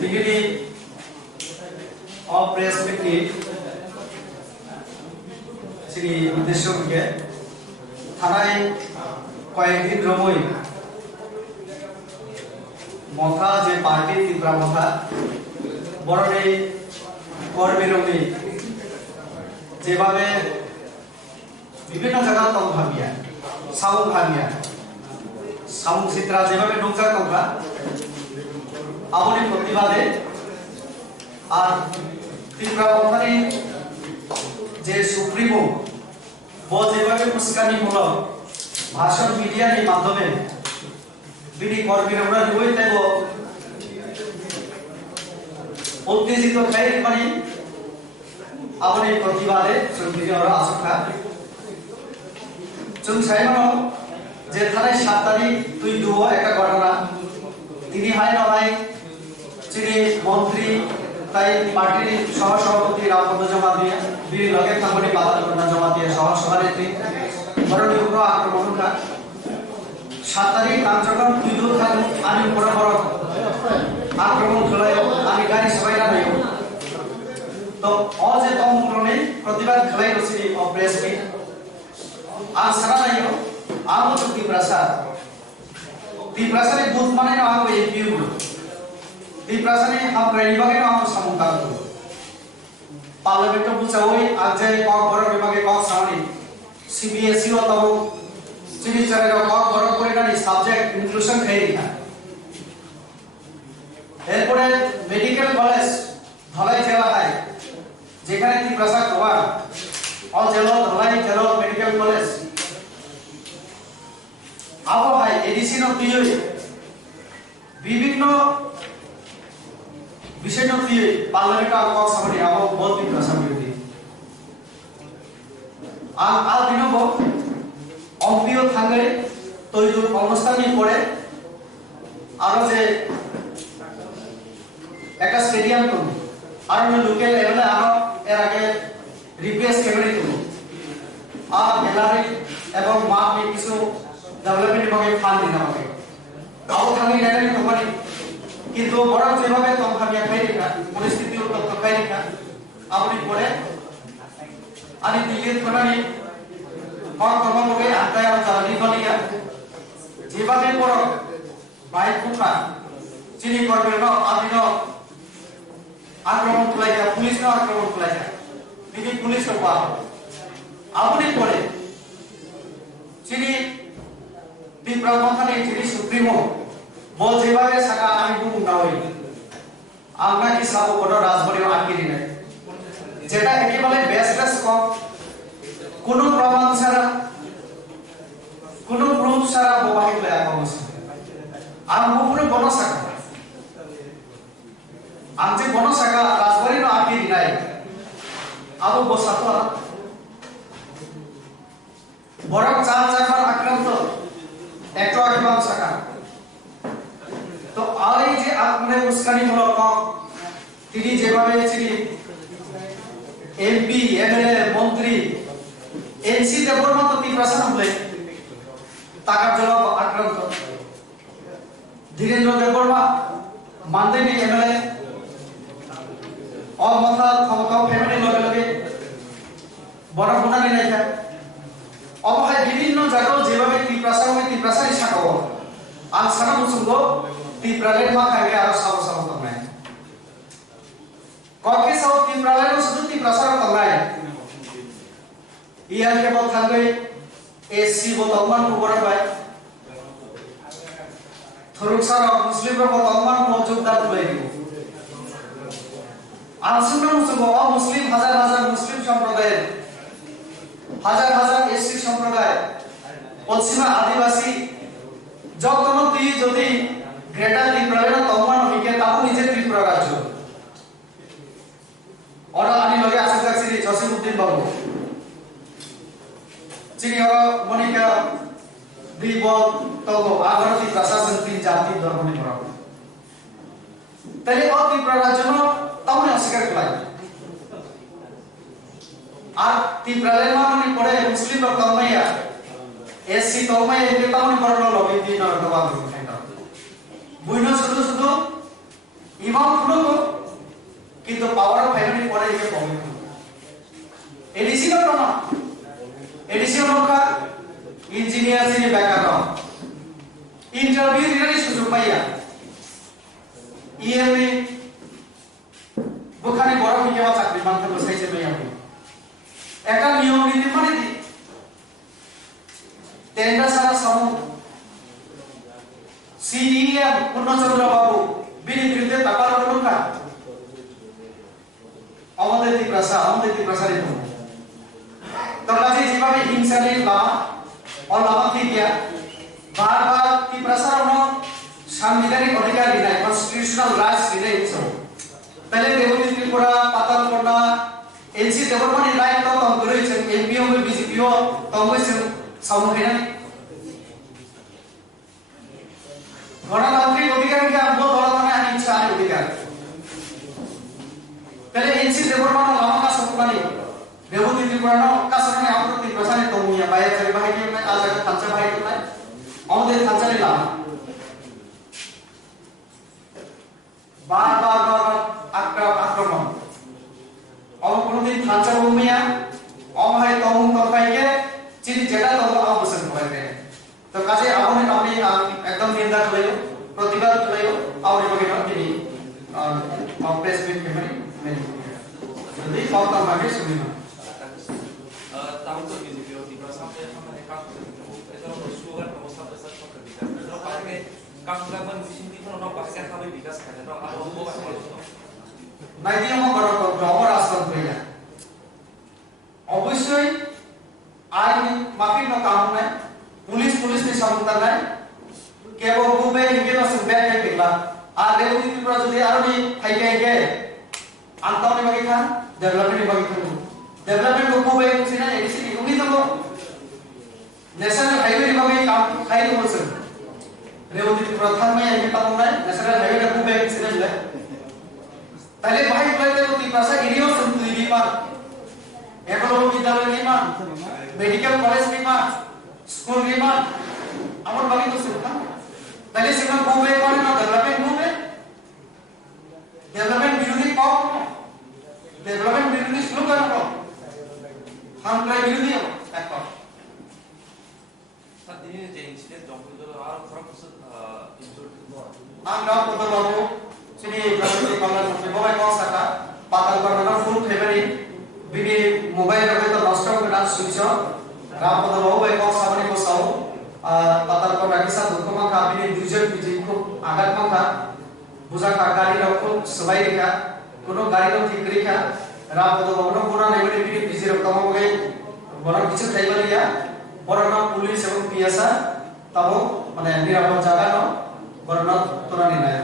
beginning of perspective Shri উদ্দেশ্যকে থানায় কয়েকদিন রবই মথা যে পার্টি ত্রিপুরা মথা বড়ে কর্মীরবি যেভাবে বিভিন্ন জায়গা তং ভাবিয়া সাউন্ড চিত্রা যেভাবে ঢুকজা তংকা আমনি প্রতিবাদে আর ত্রিপুরা মথানি যে সুপ্রিমো ও যেভাবে উস্কানিমূলক ভাষণ মিডিয়ার মাধ্যমে বিডি কর্মীরা রয়ে দেব উত্তেজিত খাই মানে আমনি প্রতিবাদে সুপ্রিমরা আসুকা जों साइमानो जे थानाय 7 तारिख 2 একটা ঘটনা তিনি হাই নয় যিনি মন্ত্রী তাই পার্টির সহসভাপতি রামপদ জমা দিয়ে বীর লগে থামনি পাতা ঘটনা জমা দিয়ে সহসভাপতি বড়টি উপর আক্রমণকা 7 তারিখ কাঞ্চন 2 থাক আমি বড় আক্রমণ চলায় আমি গাড়ি সবাইরা নয় তো অজে তমগ্রনে প্রতিবাদ খেলাই রছি প্রেস মিট आं सारा नायो आं तो दी प्रसाद बुथ माने ना आं एपी दी प्रसाद हम रेडी बागे ना आं समुका पार्लियामेंट बुचावै आजे कक बर विभागे कक सामने सीबीएसई ও তব চিনি চলে কক बर করে না সাবজেক্ট ইনক্লুশন খাই না এরপরে মেডিকেল কলেজ ধলাই জেলা হয় যেখানে दी प्रसाद কবার और जेलो धलाई जेलो मेडिकल कॉलेज अब भाई एडिसिन दिए विभिन्न विषय दिए पार्लियामेंट का कक सामने अब बहुत भी प्रसंग दी आ दिनो को অম্পিও থাঙ্গে তৈরি অবস্থানে পড়ে আর যে একটা স্টেডিয়াম তো আর লোকাল লেভেলে আর এর আগে रिप्लेस कैमरे तो आ गैलरी एवं माप में किसो डेवलपमेंट भागे फांड देना भागे आओ थांगे गैलरी तो बनी किंतु बड़ा जेभाবে तम भागे खाइरिका परिस्थिति उत्तप्त खाइरिका आपनि पड़े आनि दिल्ली थानानि कम कर्मचारी आताय और जानि बलिया जेभाবে बड़ बाइक कुका चिनी करबेनो आदिनो आक्रमण चलाइया पुलिस ना आक्रमण चलाइया दिल्ली पुलिस को पाओ आपने पड़े चिनी ত্রিপুরা মথানি চিনি সুপ্রিমো বল যেভাবে সাকা আমি বুমুনা হই আমরা কি সব বড় রাজবাড়িও আটকে নাই যেটা একেবারে বেসলেস কম কোনো প্রমাণ ছাড়া কোনো প্রুফ ছাড়া মোবাইল লয়া কমছে আর মুখনো বড় সাকা আমজে বড় সাকা রাজবাড়িও আটকে নাই আবু বসাতো বড় চার আক্রান্ত একটু আক্রান্ত থাকা তো আই যে আপনি উস্কানিমূলক তিনি যেভাবে ছিলেন এমপি এমএলএ মন্ত্রী এনসি দেবর মতো ত্রিপ্রাসাদ হলে টাকার জন্য আক্রান্ত ধীরেন্দ্র দেববর্মা মানদেবী এমএলএ অমথা ক্ষমতা ফ্যামিলি লগে লগে বড় গুণানি রাখা অবহায় বিভিন্ন জায়গায় যেভাবে ত্রিপ্রাসারই সাকাও আর সারা মুসুঙ্গ ত্রিপ্রালের মা খাইবে আর সাব সাব তমায় ককে সাব ত্রিপ্রালের শুধু ত্রিপ্রাসার তমায় ইয়ার কেবল থাকবে এসসি বতমান উপরে পায় থরুক সারা মুসলিমরা বতমান যোগদান করে দিব आंसुना मुसुगो मुस्लिम हजार मुस्लिम সম্প্রদায়ের হাজার এসসি সম্প্রদায় পশ্চিমা আদিবাসী যখন তুই যদি গ্রেটার ত্রিপুরা তমান হইকে তাও নিজে ত্রিপুরা রাজ্য ওরা আমি লগে আসে যাচ্ছি জসিমউদ্দিন বাবু চিনি ওরা মনিকা বিবল তগো আগরতি প্রশাসন তিন জাতি ধর্মনি করা তাহলে ত্রিপুরা রাজ্য তাহলে অস্বীকার করা আর ত্রিপুরালের মানে পড়ে মুসলিম তলমাইয়া এসসি তলমাইয়া এতে তাহলে পড়লো লগে দিন আর দবা খাইতা বুইনো শুধু ডিমান্ড হলো কিন্তু পাওয়ার ফাইনালি পরে এসে প্রবলেম হলো এডিসিও না এডিসিও নকা ইঞ্জিনিয়ার যিনি ব্যাকগ্রাউন্ড ইন্টারভিউ দিলে সুযোগ পাইয়া ইএমএ ওখানে বড় হয়ে যাওয়া চাকরি মানতে বসাইছে ভাই আপনি একটা নিয়ম নীতি মানে দি টেন্ডার সারা সমূহ সিইএম পূর্ণচন্দ্র বাবু বিনি বিরুদ্ধে টাকা লুকা আমাদের প্রসারিত তো কাজে যেভাবে হিংসানি লামা লামা থেকে বারবার কি প্রসারণ সাংবিধানিক অধিকার দিনাই কনস্টিটিউশনাল রাইটস দিনাই তাহলে দেবতী ত্রিপুরা পাতালকোনা এনসি ডেভেলপমেন্ট রাইট তো তম করেছেন এমপিও বিজেপিও তম হয়েছেন সম্মুখীন গণতান্ত্রিক অধিকার কি আমগো দলনে আমি ইচ্ছা আছে অধিকার তাহলে এনসি ডেভেলপমেন্ট লামা সপনানি দেবতী ত্রিপুরা কাসনে আমপ্রতি প্রসারিত মুয়া বাইরে চলে বাহিনী আজ খাঁচা বাহিনী নাই আমাদের খাঁচারে লামা বারবার আক্রমণ কোনদিন খাঁচা ভূমিয়া অমহাই তমুন তরকাইকে চিনি যেটা তত অবসর করে তো কাজে আপনি একদম নিন্দা করিও প্রতিবাদ করিও আপনি বগে তিনি প্রেস মিট মেমরি মেনি যদি ফলতা ভাগে শুনি না tahu tu video di sampai mereka itu suara kamu sampai satu ketika itu pakai kamu lakukan di sini pun orang pakai kami bikas kan itu ada orang buat kalau নাই দিয়ে আমার বড় জবর আসন হয়ে যায় অবশ্যই আইন মাফিক না কাম নাই পুলিশ নি সমতা নাই কেবল গুবে হিগে না সুবে কে দিলা আর দেবতী ত্রিপুরা যদি আরো নি থাইকে গে আন্তনি বাকি খান ডেভেলপমেন্ট বাকি খান ডেভেলপমেন্ট को गुबे सिना एडिसी उनी तो नेशनल हाईवे बाकी काम खाई तो बोलसन देवतী ত্রিপুরা থান में एमपी पालन নাই नेशनल हाईवे को गुबे सिना ले पहले भाई पहले वो तीसरा एरिया संतुलित बीमार एकलो विद्यालय बीमार मेडिकल कॉलेज बीमार स्कूल बीमार আমার বাকি তো সুবিধা তাহলে সেখানে কোবে করে না ডেভেলপমেন্ট বিরোধী কম ডেভেলপমেন্ট বিরোধী স্লোগান কম हम প্রায় বিরোধী এক কম saat ini যে ইনসিডেন্ট জঙ্গল আর খারাপ কিছু আমরা কত বাবু sini প্রযুক্তি কল্যাণ মন্ত্রী মোবাইল কনসাকা পাতাল করোনা ফুল ফেব্রুয়ারি বিবি মোবাইল রে তো নষ্ট করে না সুইচ রামপদ মোবাইল কনসাবনি কোসাও পাতাল করোনা কিসা দুঃখমা কা বিনি দুজন বিজি খুব আঘাত মাখা বুঝা কা গাড়ি রকম সবাই রেখা কোন গাড়ি রকম ঠিক রেখা রামপদ ভবন পুরা নেগেটিভ বিনি বিজি রকম হবে বড় কিছু খাইবালিয়া বড় না পুলিশ এবং পিএসআর তাও মানে নিরাপদ জায়গা ন বড় না তোরা নিনায়